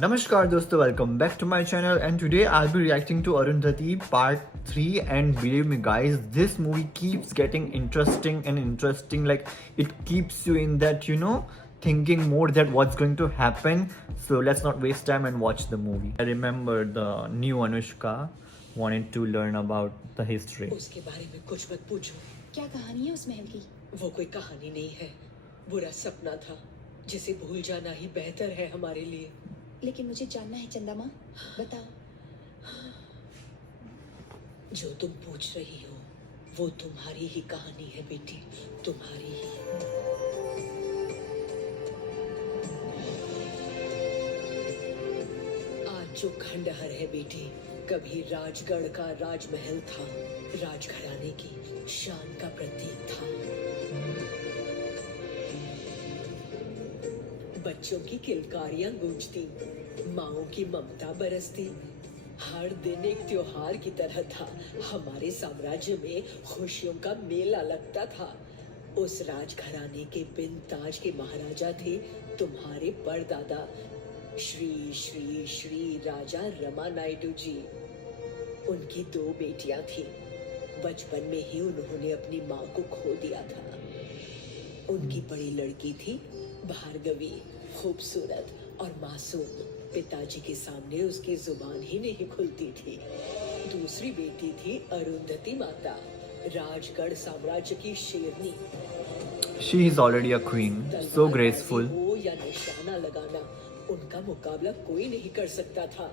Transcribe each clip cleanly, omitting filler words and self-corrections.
Namaskar dosto, welcome back to my channel and today I'll be reacting to Arundhati part 3 and believe me guys, this movie keeps getting interesting like it keeps you in that thinking more that what's going to happen. So let's not waste time and watch the movie. I remember the new Anushka wanted to learn about the history. उसके बारे में कुछ मत पूछो। क्या कहानी है उस महल की? वो कोई कहानी नहीं है, बुरा सपना था जिसे भूल जाना ही बेहतर है हमारे लिए। लेकिन मुझे जानना है चंदा माँ, बताओ। जो तुम पूछ रही हो वो तुम्हारी ही कहानी है बेटी, तुम्हारी ही। आज जो खंडहर है बेटी, कभी राजगढ़ का राजमहल था, राजघराने की शान का प्रतीक था। बच्चों की किलकारियां गूंजती, माओ की ममता बरसती, हर दिन एक त्योहार की तरह था। हमारे साम्राज्य में खुशियों का मेला लगता था। उस राजघराने के बिन ताज के महाराजा थे तुम्हारे परदादा श्री श्री श्री राजा रमा नायडू जी। उनकी 2 बेटियां थी। बचपन में ही उन्होंने अपनी माँ को खो दिया था। उनकी बड़ी लड़की थी भार्गवी, खूबसूरत और मासूम। पिताजी के सामने उसकी जुबान ही नहीं खुलती थी। दूसरी बेटी थी अरुंधति माता, राजगढ़ साम्राज्य की शेरनी। She is already a queen, so graceful. हो या निशाना लगाना, उनका मुकाबला कोई नहीं कर सकता था।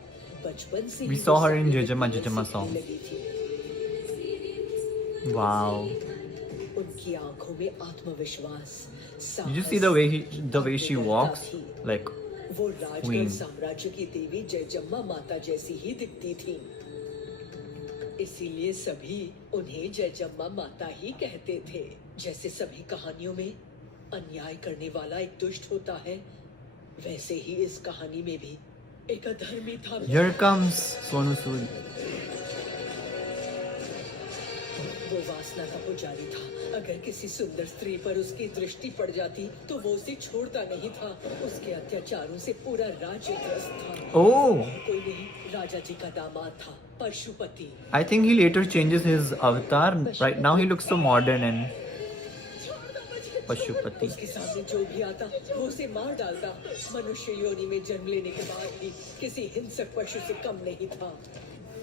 बचपन से We ही saw वो her in सभी Jejama की Jejama सीखने song. लगी थी। Wow. उनकी आंखों में आत्मविश्वास, Did you see the way she walks? Like वो राजगढ़ queen. साम्राज्य की देवी जयजम्मा माता जैसी ही दिखती थी। इसीलिए सभी उन्हें जयजम्मा माता ही कहते थे। जैसे सभी कहानियों में अन्याय करने वाला एक दुष्ट होता है, वैसे ही इस कहानी में भी एक अधर्मी था। Here comes Sonu Sood. वो वासना का पुजारी था। अगर किसी सुंदर स्त्री पर उसकी दृष्टि पड़ जाती तो वो उसे छोड़ता नहीं था। उसके अत्याचारों से पूरा राज्य त्रस्त था। Oh, कोई नहीं, राजा जी का दामाद था Pashupati. I think he later changes his avatar. Right now he looks so modern and Pashupati. उसके सामने जो भी आता वो उसे मार डालता। मनुष्य योनि में जन्म लेने के बाद भी किसी हिंसक पशु से कम नहीं था।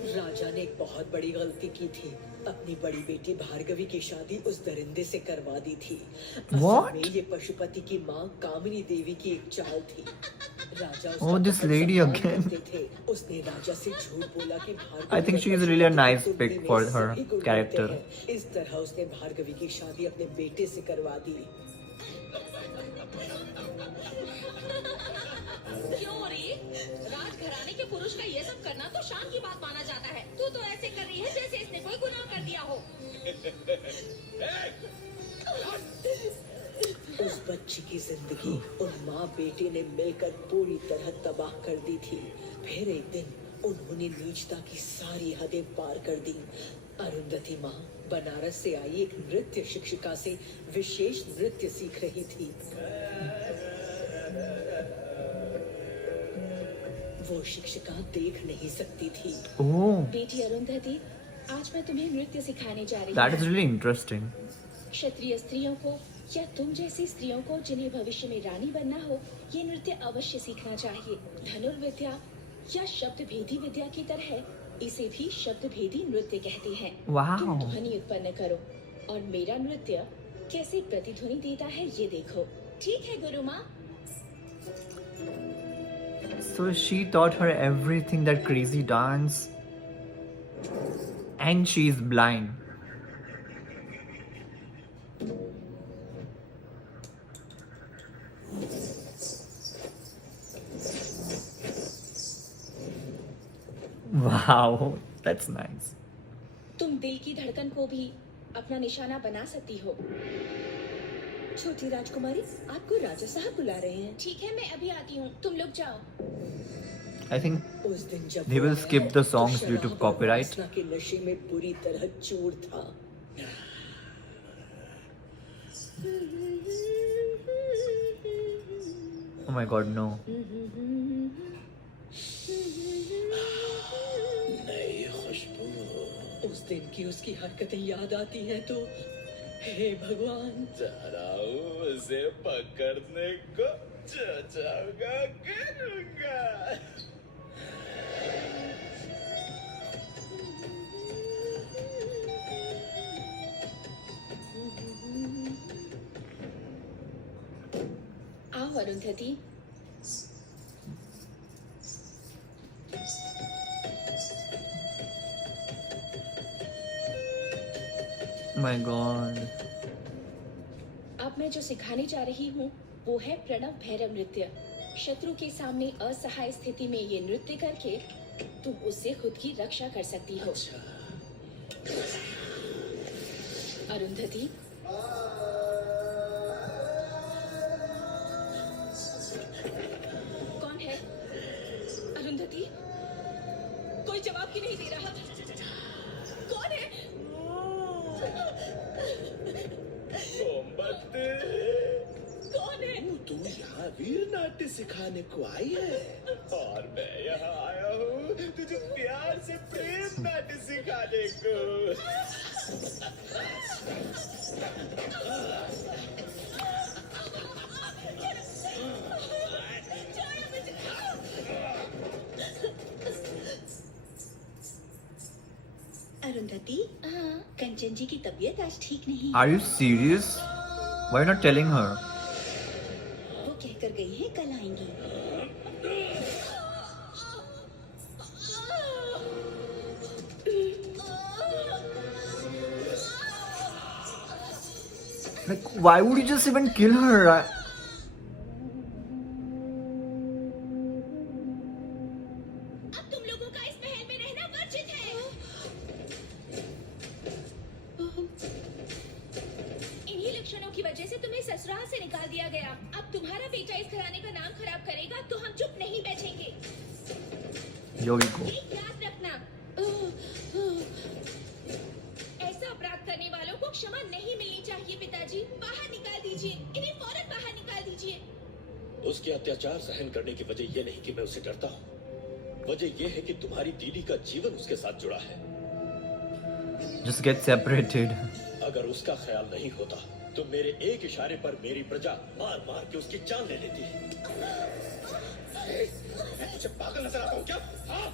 राजा ने एक बहुत बड़ी गलती की थी। अपनी बड़ी बेटी भार्गवी की शादी उस दरिंदे से करवा दी थी। असल What? में ये पशुपति की माँ कामिनी देवी की एक चाल थी। राजा उसका Oh, this बहुत lady सम्मान again. करते थे। उसने राजा से झूठ बोला कि Bhargavi I think she is और really a पशुपति nice की pick कुंडली for में her सभी गुण character. होते हैं। इस तरह उसने भार्गवी की शादी अपने बेटे से करवा दी। क्यों रे? राजघराने के पुरुष का ये सब करना तो शान की बात माना जाता है। तू तो ऐसे कर रही है जैसे इसने कोई गुनाह कर दिया हो। उस बच्ची की जिंदगी उन माँ बेटे ने मिलकर पूरी तरह तबाह कर दी थी। फिर एक दिन उन्होंने नीचता की सारी हदें पार कर दी। अरुंधति माँ बनारस से आई एक नृत्य शिक्षिका से विशेष नृत्य सीख रही थी। वो शिक्षिका देख नहीं सकती थी। Oh, बेटी अरुंधति, आज मैं तुम्हें नृत्य सिखाने जा रही that is हूँ। really interesting. क्षत्रिय स्त्रियों को या तुम जैसी स्त्रियों को जिन्हें भविष्य में रानी बनना हो, ये नृत्य अवश्य सीखना चाहिए। धनुर्विद्या या शब्द भेदी विद्या की तरह इसे भी शब्द भेदी नृत्य कहते हैं। Wow. तुम ध्वनि उत्पन्न करो और मेरा नृत्य कैसे प्रतिध्वनि देता है ये देखो। ठीक है गुरु माँ। So she taught her everything, that crazy dance, and she's blind. Wow, that's nice. तुम दिल की धड़कन को भी अपना निशाना बना सकती हो। छोटी राजकुमारी, आपको राजा साहब बुला रहे हैं। ठीक है, मैं अभी आती हूँ, तुम लोग जाओ। I think उस दिन जब they वो will आया skip the तो songs due to शराब और copyright. वासना के नशे में पूरी तरह चूर था। Oh my god, no. उस दिन की उसकी हरकतें याद आती हैं तो हे भगवान। जरा उसे पकड़ने को चाहूंगा करूंगा। आओ अरुंधति। My God. अब मैं जो सिखाने जा रही हूँ वो है प्रणव भैरव नृत्य। शत्रु के सामने असहाय स्थिति में ये नृत्य करके तुम उससे खुद की रक्षा कर सकती हो। अरुंधति, कौन है? अरुंधति, कोई जवाब क्यों नहीं दे रहा? कौन है? मोमबत्ती, कौन है? तू यहाँ वीर नाट्य सिखाने को आई है और मैं यहाँ आया हूँ तुझे प्यार से प्रेम नाट्य सिखाने को। अरुंधति, हाँ, कंचन जी की तबीयत आज ठीक नहीं। Are you serious? Why not telling her? वो कहकर गई है कल आएंगी। Like, why would you just even kill her? अब तुम लोगों का इस महल में रहना वर्जित है। इन्हीं लक्षणों की वजह से तुम्हें ससुराल से निकाल दिया गया। अब तुम्हारा बेटा इस घराने का नाम खराब करेगा तो हम चुप नहीं बैठेंगे। योगी को ये याद रखना, ऐसा अपराध करने वालों को क्षमा नहीं मिलनी चाहिए। पिताजी, बाहर निकाल दीजिए इन्हें, फौरन बाहर निकाल दीजिए। उसके अत्याचार सहन करने की वजह यह नहीं कि मैं उसे डरता हूँ, वजह यह है कि तुम्हारी दीदी का जीवन उसके साथ जुड़ा है। just get separated. अगर उसका ख्याल नहीं होता तो मेरे एक इशारे पर मेरी प्रजा मार मार के उसकी जान ले लेती। मैं तुझे पागल नजर आता हूँ क्या? हाँ?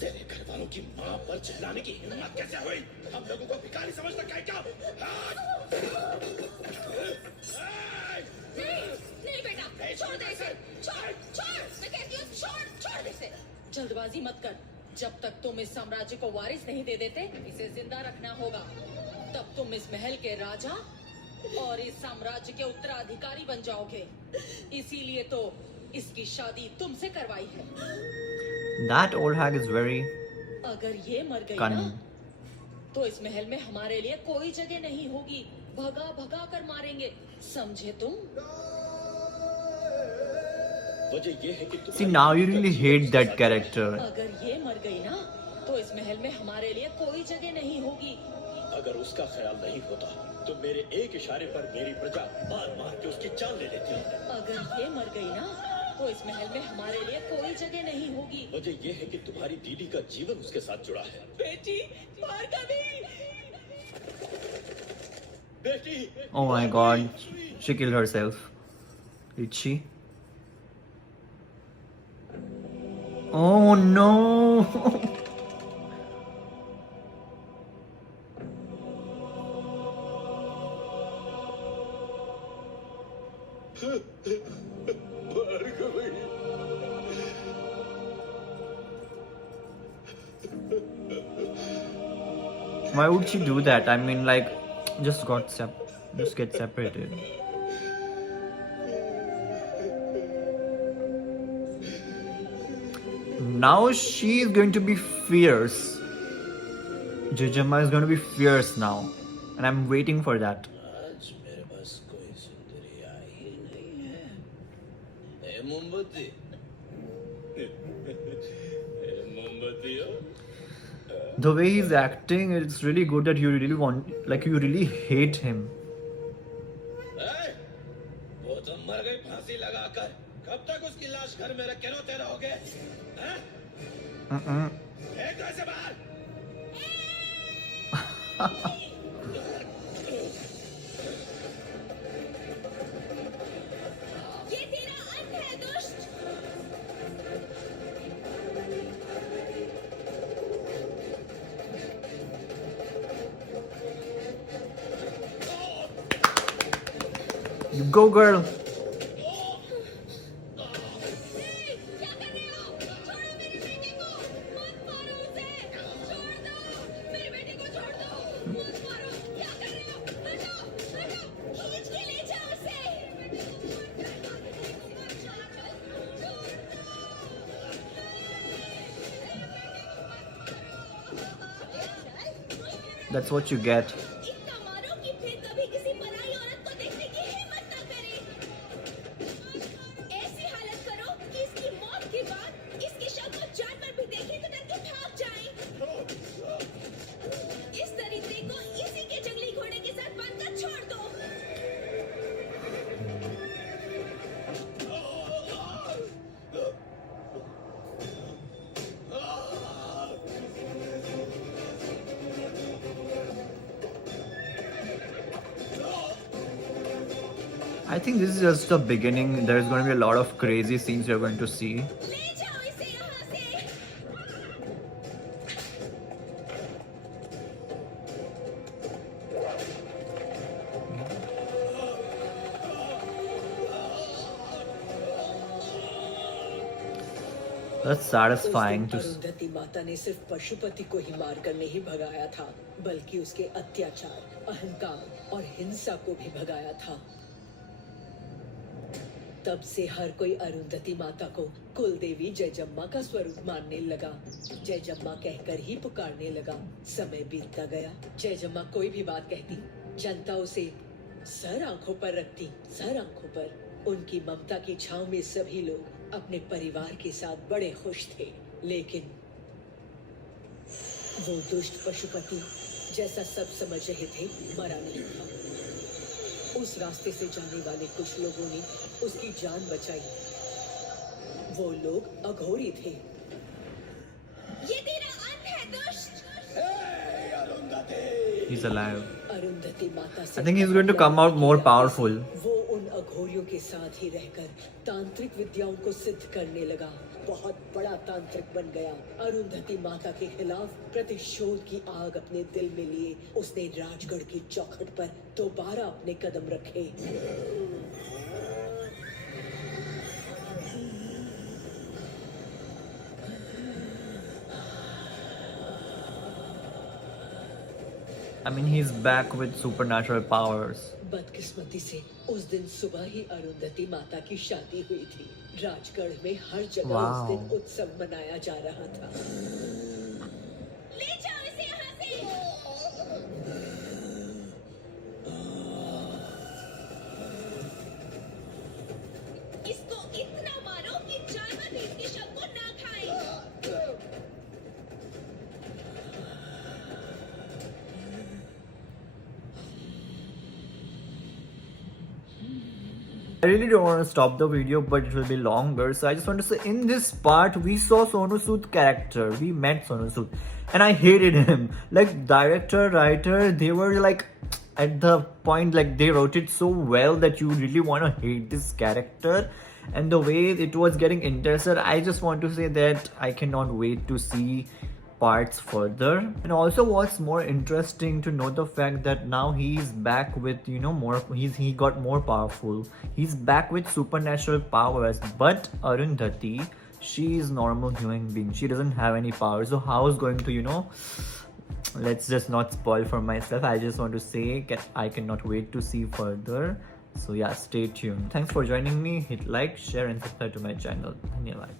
तेरे घर वालों की माँ पर चिल्लाने की हिम्मत कैसे हुई? हम लोगों को भिखारी समझता क्या? नहीं बेटा, छोड़ दे इसे। छोड़, मैं कहती हूँ छोड़ दे इसे। जल्दबाजी मत कर। जब तक तुम इस साम्राज्य को वारिस नहीं दे देते, इसे जिंदा रखना होगा। तब तुम इस महल के राजा और इस साम्राज्य के उत्तराधिकारी बन जाओगे। इसीलिए तो इसकी शादी तुमसे करवाई है। That old hag is very अगर ये मर गई cunning. ना, तो इस महल में हमारे लिए कोई जगह नहीं होगी। भगा भगा कर मारेंगे, समझे तुम? वजह यह है कि See, now you really hate that character. अगर ये मर गई ना, तो इस महल में हमारे लिए कोई जगह नहीं होगी। अगर उसका ख्याल नहीं होता तो मेरे एक इशारे पर मेरी प्रजा मार मार के उसकी जान ले लेती। अगर ये मर गई ना, तो इस महल में हमारे लिए कोई जगह नहीं होगी। वजह यह है कि तुम्हारी दीदी का जीवन उसके साथ जुड़ा है। बेटी, भार्गवी, बेटी, Oh my God, she killed herself. Did she? Oh no! Why would she do that? I mean, like, just get separated. Now she is going to be fierce. Jujamma is going to be fierce now, and I'm waiting for that. आज मेरे पास कोई सुंदरी आई ही नहीं है। ए मोमबत्ती, ए मोमबत्तियों, The way he's acting, it's really good that you really hate him. वो तो मर गई फांसी लगाकर। कब तक उसकी लाश घर में रख के रोते रहोगे? हैं? फेंक दो इसे बाहर। ये तेरा अंत है दुष्ट। You go, girl. क्या कर रहे हो? छोड़ो मेरी बेटी को, मत मारो उसे, छोड़ दो, मेरी बेटी को छोड़ दो, मत मारो, क्या कर रहे हो? हटो, हटो, खींच के ले जाओ उसे। That's what you get. इतना मारो कि फिर कभी किसी पराई औरत को देखने की हिम्मत ना करे। ऐसी हालत करो कि इसकी मौत के बाद इसके शव को जानवर भी देखे तो डर के भाग जाएं। इस दरिद्रे को इसी के जंगली घोड़े के साथ बांधकर छोड़ दो। I think this is just the beginning. There's going to be a lot of crazy scenes you're going to see. ले जाओ इसे यहाँ से। That's satisfying to अरुंधति माता ने सिर्फ पशुपति को ही मारकर नहीं भगाया था, बल्कि उसके अत्याचार, अहंकार और हिंसा को भी भगाया था। तब से हर कोई अरुंधति माता को कुल देवी जयजम्मा का स्वरूप मानने लगा। जयजम्मा कहकर ही पुकारने लगा। समय बीतता गया, जयजम्मा कोई भी बात कहती, जनता उसे सर आंखों पर रखती, सर आंखों पर। उनकी ममता की छांव में सभी लोग अपने परिवार के साथ बड़े खुश थे। लेकिन वो दुष्ट पशुपति, जैसा सब समझ रहे थे, मरा नहीं था। उस रास्ते से जाने वाले कुछ लोगों ने उसकी जान बचाई। वो लोग अघोरी थे। ये तेरा अंत है दुष्ट। he's alive. अरुंधति माता से I think he's going to come out more powerful. वो उन अघोरियों के साथ ही रहकर तांत्रिक विद्याओं को सिद्ध करने लगा। बहुत बड़ा तांत्रिक बन गया। अरुंधति माता के खिलाफ प्रतिशोध की आग अपने दिल में लिए उसने राजगढ़ की चौखट पर दोबारा अपने कदम रखे। I mean, he's back with supernatural powers. बदकिस्मती से उस दिन सुबह ही अरुंधति माता की शादी हुई थी। राजगढ़ में हर जगह उस Wow. दिन उत्सव मनाया जा रहा था। ले जाओ इसे यहाँ से। इसको इतना मारो कि जानवर भी इसके शव को ना खाए। I really don't want to stop the video, but it will be longer. So I just want to say, in this part, we saw Sonu Sood character. We met Sonu Sood, and I hated him. Like director, writer, they were like at the point like they wrote it so well that you really want to hate this character. And the way it was getting interested, I just want to say that I cannot wait to see parts further. And also what's more interesting to know the fact that now he's back with, you know, more, he got more powerful. He's back with supernatural powers. But Arundhati, she is normal human being. She doesn't have any power. So how is going to, you know, let's just not spoil for myself. I just want to say I cannot wait to see further. So yeah, stay tuned. Thanks for joining me. Hit like, share and subscribe to my channel. Dhanyavad.